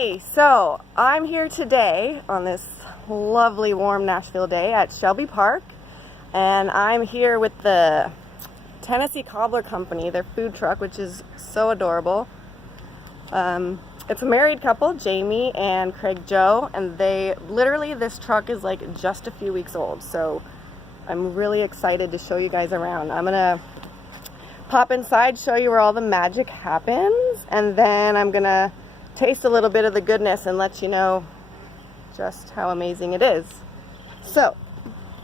Hey, so I'm here today on this lovely warm Nashville day at Shelby Park, and I'm here with the TN Cobbler Company, their food truck, which is so adorable. It's a married couple, Jamie and Craig Joe, and this truck is like just a few weeks old, so I'm really excited to show you guys around. I'm gonna pop inside, show you where all the magic happens, and then I'm gonna taste a little bit of the goodness and let you know just how amazing it is. So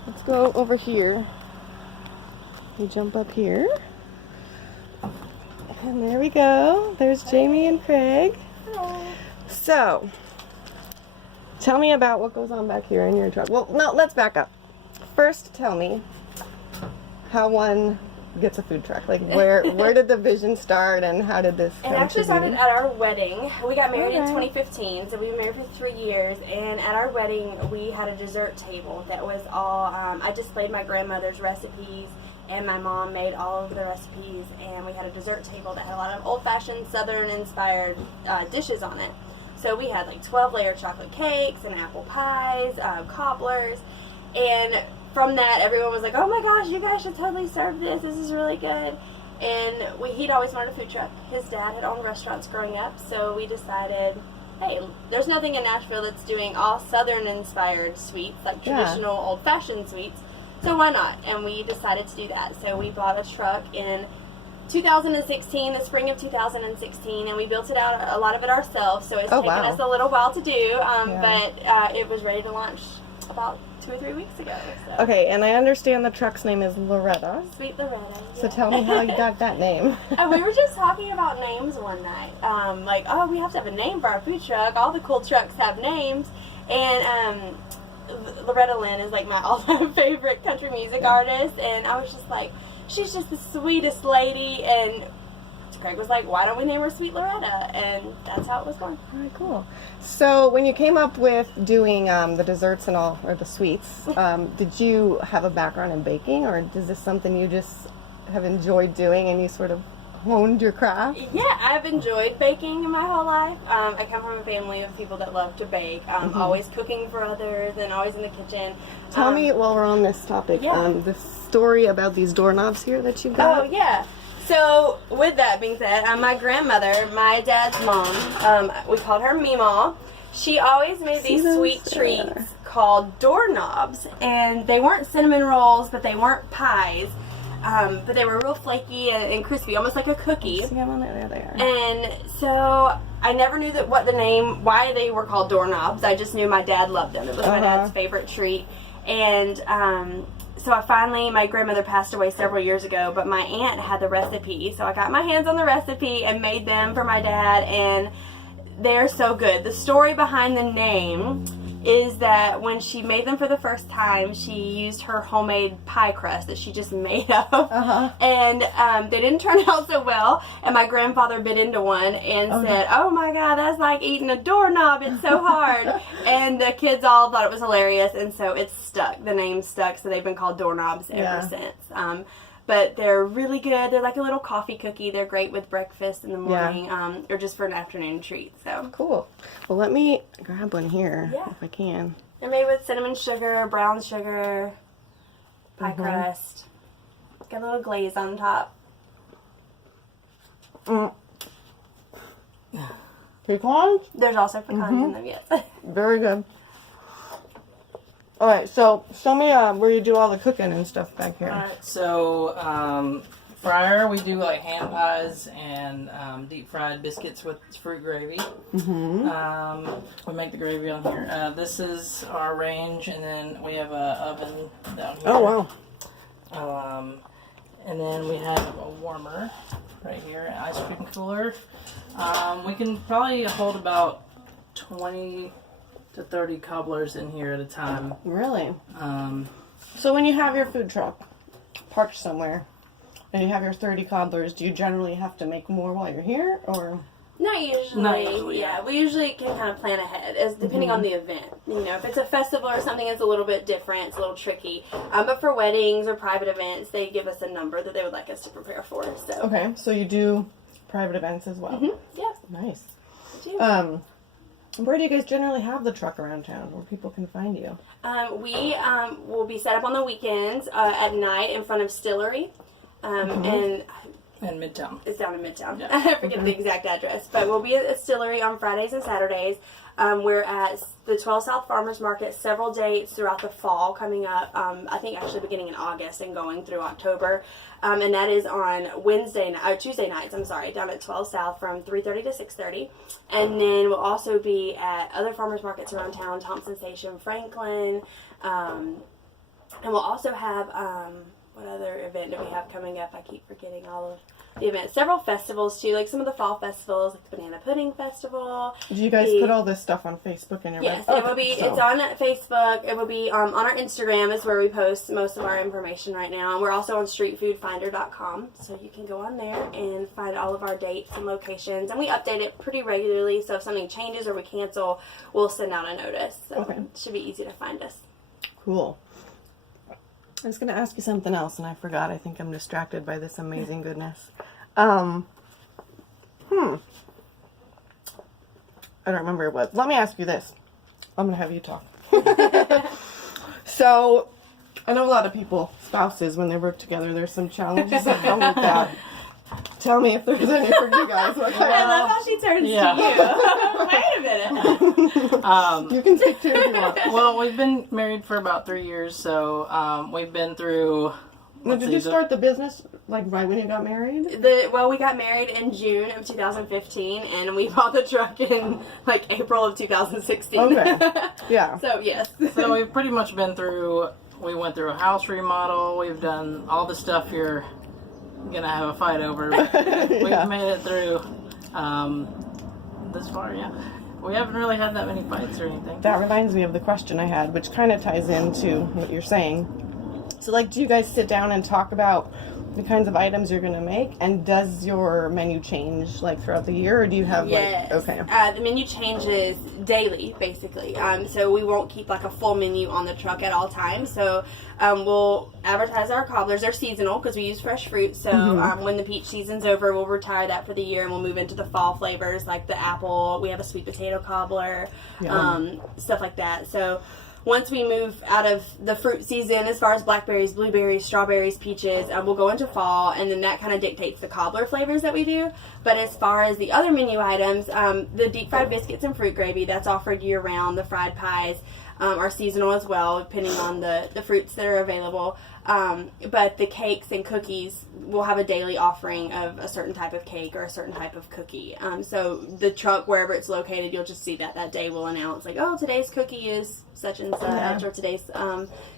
let's go over here. You jump up here, and there we go. There's Jamie and Craig. Hello. So tell me about what goes on back here in your truck. Well, no, let's back up. First, tell me how one gets a food truck. Like, where did the vision start, and how did this come It actually to be? started at our wedding. We got married in 2015, so we were married for 3 years, and at our wedding we had a dessert table that was all, I displayed my grandmother's recipes, and my mom made all of the recipes, and we had a dessert table that had a lot of old-fashioned Southern inspired dishes on it. So we had like 12-layer chocolate cakes and apple pies, cobblers, and from that, everyone was like, oh my gosh, you guys should totally serve this. This is really good. And he'd always wanted a food truck. His dad had owned restaurants growing up, so we decided, hey, there's nothing in Nashville that's doing all Southern-inspired sweets, like traditional old-fashioned sweets, so why not? And we decided to do that. So we bought a truck in 2016, the spring of 2016, and we built it out, a lot of it ourselves, so it's taken us a little while to do, but it was ready to launch about 2 or 3 weeks ago. So. Okay, and I understand the truck's name is Loretta. Sweet Loretta. Yeah. So tell me how you got that name. We were just talking about names one night. Like, oh, we have to have a name for our food truck. All the cool trucks have names. And Loretta Lynn is like my all-time favorite country music artist. And I was just like, she's just the sweetest lady. And Craig was like, why don't we name her Sweet Loretta? And that's how it was going. All right, cool. So when you came up with doing the desserts and all, or the sweets, did you have a background in baking, or is this something you just have enjoyed doing and you sort of honed your craft? Yeah, I've enjoyed baking my whole life. I come from a family of people that love to bake, always cooking for others and always in the kitchen. Tell me, while we're on this topic, the story about these doorknobs here that you got. Oh, yeah. So, with that being said, my grandmother, my dad's mom, we called her Meemaw. She always made these sweet treats called doorknobs, and they weren't cinnamon rolls, but they weren't pies, but they were real flaky and crispy, almost like a cookie. See them on there? There they are. And so, I never knew why they were called doorknobs. I just knew my dad loved them. It was my dad's favorite treat. And so my grandmother passed away several years ago, but my aunt had the recipe. So I got my hands on the recipe and made them for my dad, and they're so good. The story behind the name is that when she made them for the first time, she used her homemade pie crust that she just made up. And they didn't turn out so well, and my grandfather bit into one and said, oh my god, that's like eating a doorknob, it's so hard. And the kids all thought it was hilarious, and so it's stuck. The name stuck, so they've been called doorknobs ever since. But they're really good. They're like a little coffee cookie. They're great with breakfast in the morning, or just for an afternoon treat. So cool. Well, let me grab one here if I can. They're made with cinnamon sugar, brown sugar, pie crust. Got a little glaze on top. Pecans? There's also pecans in them, yes. Very good. All right, so show me where you do all the cooking and stuff back here. Alright, so fryer, we do like hand pies and deep fried biscuits with fruit gravy. We make the gravy on here. This is our range, and then we have a oven down here. Oh, wow. And then we have a warmer right here, an ice cream cooler. We can probably hold about 20 to 30 cobblers in here at a time. Really? So when you have your food truck parked somewhere and you have your 30 cobblers, do you generally have to make more while you're here, or? Not usually. Yeah, we usually can kind of plan ahead, as depending on the event. You know, if it's a festival or something, it's a little bit different. It's a little tricky. But for weddings or private events, they give us a number that they would like us to prepare for. So. Okay, so you do private events as well. Yeah. Nice. I do. Where do you guys generally have the truck around town where people can find you? We will be set up on the weekends at night in front of Stillery. And In Midtown. it's down in Midtown. Yeah. I forget the exact address. But we'll be at Stillery on Fridays and Saturdays. We're at the 12 South Farmers Market, several dates throughout the fall coming up. I think actually beginning in August and going through October. And that is on Tuesday nights, down at 12 South from 3:30 to 6:30. And then we'll also be at other farmers markets around town, Thompson Station, Franklin. And we'll also have, what other event do we have coming up? I keep forgetting all of the events. Several festivals too, like some of the fall festivals, like the Banana Pudding Festival. Did you guys put all this stuff on Facebook and your Yes, website? it will be. It's on Facebook. It will be on our Instagram is where we post most of our information right now. And we're also on streetfoodfinder.com, so you can go on there and find all of our dates and locations. And we update it pretty regularly, so if something changes or we cancel, we'll send out a notice. So Okay. it should be easy to find us. Cool. I was going to ask you something else, and I forgot. I think I'm distracted by this amazing goodness. I don't remember what. Let me ask you this. I'm going to have you talk. So, I know a lot of people, spouses, when they work together, there's some challenges that come with that. Tell me if there's any for you guys. Okay. I love how she turns to you. Wait a minute. You can speak to it if you want. Well, we've been married for about 3 years, so we've been through. Now, did you start the business like right when you got married? We got married in June of 2015, and we bought the truck in like April of 2016. Okay. Yeah. So yes. So we've pretty much been through. We went through a house remodel. We've done all the stuff you're gonna have a fight over. But we've made it through this far. Yeah. We haven't really had that many fights or anything. That reminds me of the question I had, which kind of ties into what you're saying. So, like, do you guys sit down and talk about the kinds of items you're going to make? And does your menu change, like, throughout the year? Or do you have, Yes. like, okay. The menu changes daily, basically. So we won't keep, like, a full menu on the truck at all times. So we'll advertise our cobblers. They're seasonal because we use fresh fruit. So when the peach season's over, we'll retire that for the year and we'll move into the fall flavors, like the apple. We have a sweet potato cobbler, stuff like that. So once we move out of the fruit season, as far as blackberries, blueberries, strawberries, peaches, we'll go into fall, and then that kind of dictates the cobbler flavors that we do. But as far as the other menu items, the deep fried biscuits and fruit gravy, that's offered year round. The fried pies are seasonal as well, depending on the fruits that are available. But the cakes and cookies, we'll have a daily offering of a certain type of cake or a certain type of cookie. So the truck, wherever it's located, you'll just see that day will announce, like, oh, today's cookie is such and such, or today's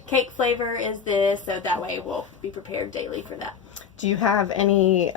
cake flavor is this. So that way we'll be prepared daily for that. Do you have any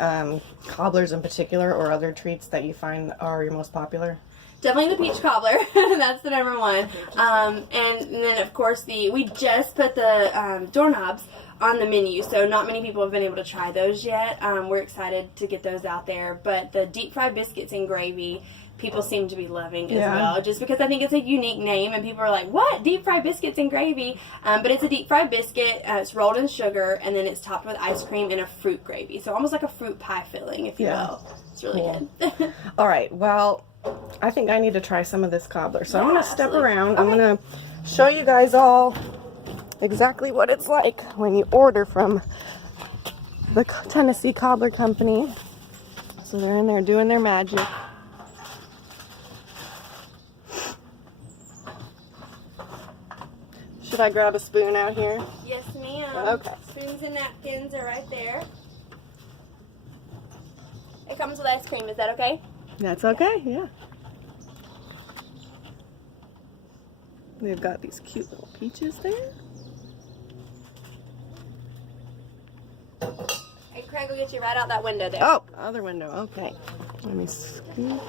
cobblers in particular or other treats that you find are your most popular? Definitely the peach cobbler. That's the number one. And then, of course, we just put the doorknobs on the menu, so not many people have been able to try those yet. We're excited to get those out there. But the deep fried biscuits and gravy, people seem to be loving as well, just because I think it's a unique name, and people are like, what? Deep fried biscuits and gravy? But it's a deep fried biscuit. It's rolled in sugar, and then it's topped with ice cream and a fruit gravy. So almost like a fruit pie filling, if you will. It's really good. All right. Well, I think I need to try some of this cobbler. So I'm going to step around. I'm going to show you guys all exactly what it's like when you order from the Tennessee Cobbler Company. So they're in there doing their magic. Should I grab a spoon out here? Yes, ma'am. Okay. Spoons and napkins are right there. It comes with ice cream. Is that okay? That's okay, yeah. They've got these cute little peaches there. Hey, Craig will get you right out that window there. Oh, other window, okay. Let me scoot.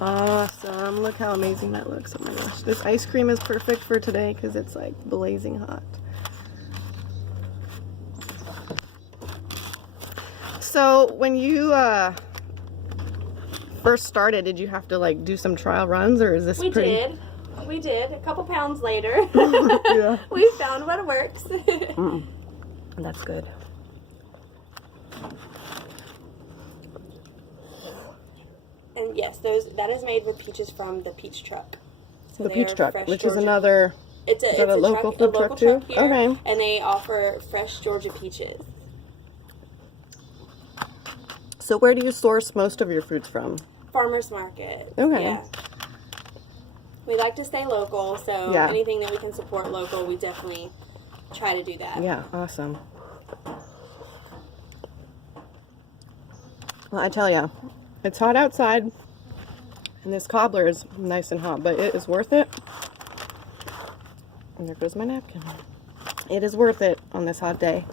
Awesome, look how amazing that looks. Oh my gosh, this ice cream is perfect for today because it's like blazing hot. So when you first started, did you have to like do some trial runs, or is this We pretty? did. A couple pounds later, Yeah. we found what works. That's good. And yes, that is made with peaches from the Peach Truck. So The they Peach are Truck, fresh which is Georgia- another. It's a, Is it's that a a local truck, food a local truck too? here, Okay. and they offer fresh Georgia peaches. So where do you source most of your foods from? Farmers market. Okay. Yeah. We like to stay local, so Yeah. anything that we can support local, we definitely try to do that. Yeah, awesome. Well, I tell ya, it's hot outside, and this cobbler is nice and hot, but it is worth it. And there goes my napkin. It is worth it on this hot day.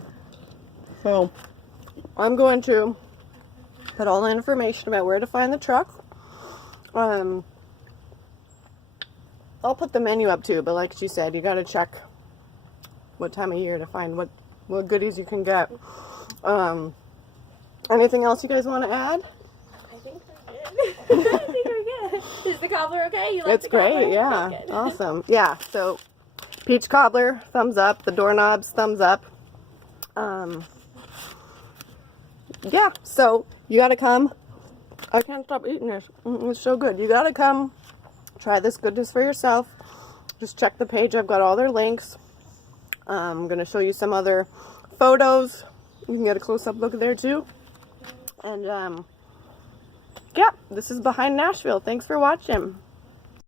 So, I'm going to put all the information about where to find the truck. I'll put the menu up too, but like she said, you gotta check what time of year to find what goodies you can get. Anything else you guys want to add? I think we're good. I think we're good. Is the cobbler okay? You like It's the cobbler? great, yeah. Okay, good. Awesome. Yeah, so peach cobbler, thumbs up. The doorknobs, thumbs up. Yeah, so you gotta come. I can't stop eating this. It's so good. You gotta come try this goodness for yourself. Just check the page. I've got all their links. I'm gonna show you some other photos. You can get a close-up look there too. And yeah, this is Behind Nashville. Thanks for watching.